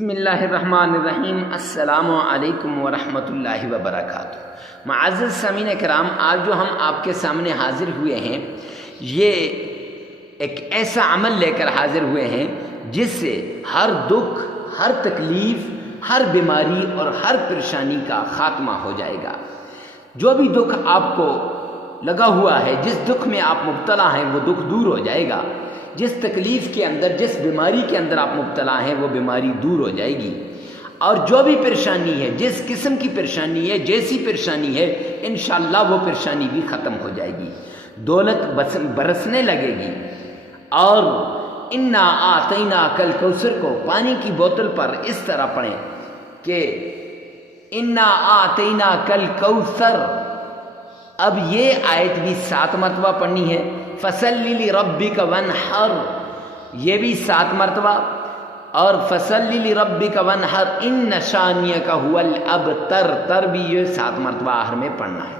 بسم اللہ الرحمن الرحیم۔ السلام علیکم ورحمۃ اللہ وبرکاتہ۔ معزز سامعین کرام، آج جو ہم آپ کے سامنے حاضر ہوئے ہیں یہ ایک ایسا عمل لے کر حاضر ہوئے ہیں جس سے ہر دکھ، ہر تکلیف، ہر بیماری اور ہر پریشانی کا خاتمہ ہو جائے گا۔ جو بھی دکھ آپ کو لگا ہوا ہے، جس دکھ میں آپ مبتلا ہیں، وہ دکھ دور ہو جائے گا۔ جس تکلیف کے اندر، جس بیماری کے اندر آپ مبتلا ہیں، وہ بیماری دور ہو جائے گی۔ اور جو بھی پریشانی ہے، جس قسم کی پریشانی ہے، جیسی پریشانی ہے، انشاءاللہ وہ پریشانی بھی ختم ہو جائے گی، دولت برسنے لگے گی۔ اور انا اعطیناک الکوثر کو پانی کی بوتل پر اس طرح پڑھیں کہ انا اعطیناک الکوثر۔ اب یہ آیت بھی 7 مرتبہ پڑھنی ہے۔ فصلی لربک وانحر، یہ بھی 7 مرتبہ، اور فصلی لربک وانحر ان شانئک هو الابتر، تر بھی یہ 7 مرتبہ آخر میں پڑھنا ہے۔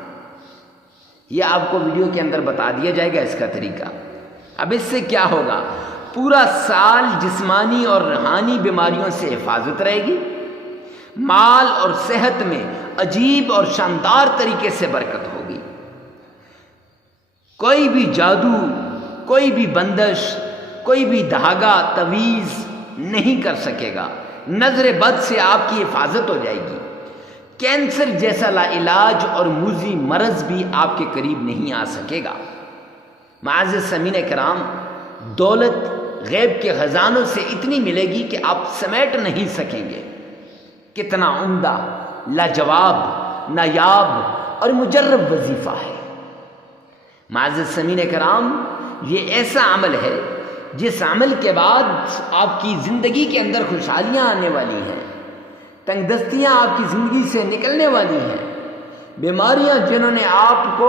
یہ آپ کو ویڈیو کے اندر بتا دیا جائے گا اس کا طریقہ۔ اب اس سے کیا ہوگا؟ پورا سال جسمانی اور روحانی بیماریوں سے حفاظت رہے گی، مال اور صحت میں عجیب اور شاندار طریقے سے برکت ہوگی۔ کوئی بھی جادو، کوئی بھی بندش، کوئی بھی دھاگا، تویز نہیں کر سکے گا۔ نظر بد سے آپ کی حفاظت ہو جائے گی۔ کینسر جیسا لا علاج اور موذی مرض بھی آپ کے قریب نہیں آ سکے گا۔ معزز سامعین کرام، دولت غیب کے خزانوں سے اتنی ملے گی کہ آپ سمیٹ نہیں سکیں گے۔ کتنا عمدہ، لاجواب، نایاب اور مجرب وظیفہ ہے۔ معزز سامعین کرام، یہ ایسا عمل ہے جس عمل کے بعد آپ کی زندگی کے اندر خوشحالیاں آنے والی ہیں، تنگ دستیاں آپ کی زندگی سے نکلنے والی ہیں، بیماریاں جنہوں نے آپ کو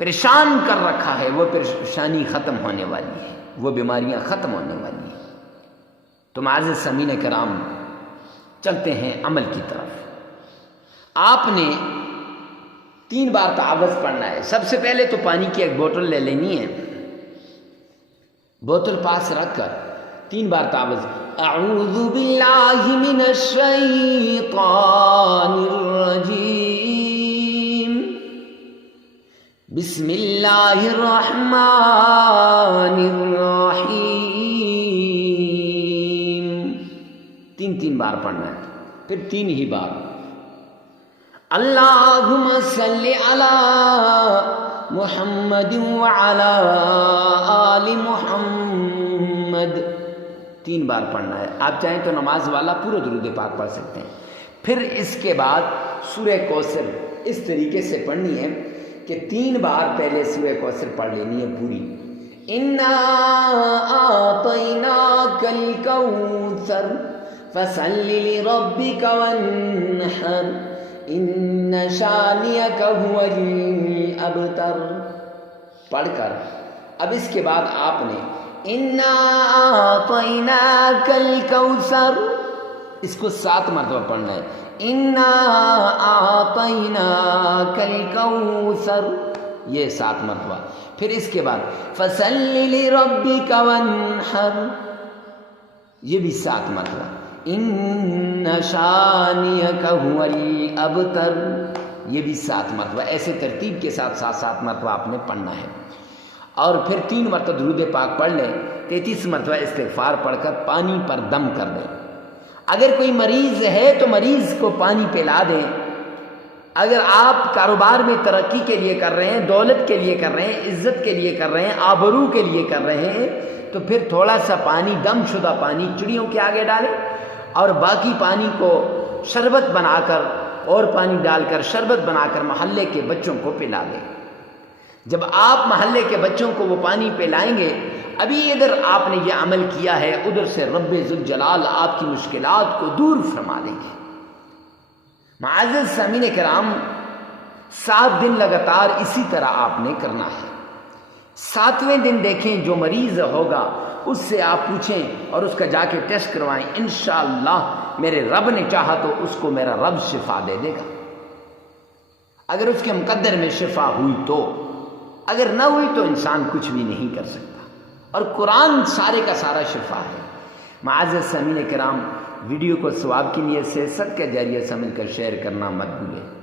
پریشان کر رکھا ہے وہ پریشانی ختم ہونے والی ہے، وہ بیماریاں ختم ہونے والی ہیں۔ تو معزز سامعین کرام، چلتے ہیں عمل کی طرف۔ آپ نے 3 بار تعوذ پڑھنا ہے۔ سب سے پہلے تو پانی کی ایک بوتل لے لینی ہے، بوتل پاس رکھ کر 3 بار تعوذ، اعوذ باللہ من الشیطان الرجیم، بسم اللہ الرحمن الرحیم، 3 بار پڑھنا ہے، پھر 3 ہی بار اللہم صلی علی محمد وعلی آل محمد، 3 بار پڑھنا ہے۔ آپ چاہیں تو نماز والا پورا درود پاک پڑھ سکتے ہیں۔ پھر اس کے بعد سورہ کوثر اس طریقے سے پڑھنی ہے کہ 3 بار پہلے سورہ کوثر پڑھ لینی ہے پوری۔ انا اعطیناک الکوثر فصلی لربک وانحر ان شانئک هو الابتر پڑھ کر اب اس کے بعد آپ نے انا اعطیناک الکوثر، اس کو 7 مرتبہ پڑھنا ہے۔ انا اعطیناک الکوثر، یہ 7 مرتبہ۔ پھر اس کے بعد فصلی لربک وانحر، یہ بھی 7 مرتبہ۔ ان شانئک هو الابتر، یہ بھی 7 مرتبہ۔ ایسے ترتیب کے ساتھ 7 مرتبہ آپ نے پڑھنا ہے۔ اور پھر 3 مرتبہ درود پاک پڑھ لیں، 33 مرتبہ استغفار پڑھ کر پانی پر دم کر دیں۔ اگر کوئی مریض ہے تو مریض کو پانی پلا دیں۔ اگر آپ کاروبار میں ترقی کے لیے کر رہے ہیں، دولت کے لیے کر رہے ہیں، عزت کے لیے کر رہے ہیں، آبرو کے لیے کر رہے ہیں، تو پھر تھوڑا سا پانی، دم شدہ پانی چڑیوں کے آگے ڈالیں، اور باقی پانی کو شربت بنا کر، اور پانی ڈال کر شربت بنا کر محلے کے بچوں کو پلا دیں۔ جب آپ محلے کے بچوں کو وہ پانی پلائیں گے، ابھی ادھر آپ نے یہ عمل کیا ہے، ادھر سے رب ذوالجلال آپ کی مشکلات کو دور فرما دیں گے۔ معزز سامعین کرام، 7 دن لگاتار اسی طرح آپ نے کرنا ہے۔ 7ویں دن دیکھیں جو مریض ہوگا اس سے آپ پوچھیں اور اس کا جا کے ٹیسٹ کروائیں، انشاءاللہ میرے رب نے چاہا تو اس کو میرا رب شفا دے دے گا۔ اگر اس کے مقدر میں شفا ہوئی تو، اگر نہ ہوئی تو انسان کچھ بھی نہیں کر سکتا۔ اور قرآن سارے کا سارا شفا ہے۔ معزز سامعین کرام، ویڈیو کو ثواب کی نیت سے صدقہ جاریہ سمجھ کر شیئر کرنا مت بھولیں۔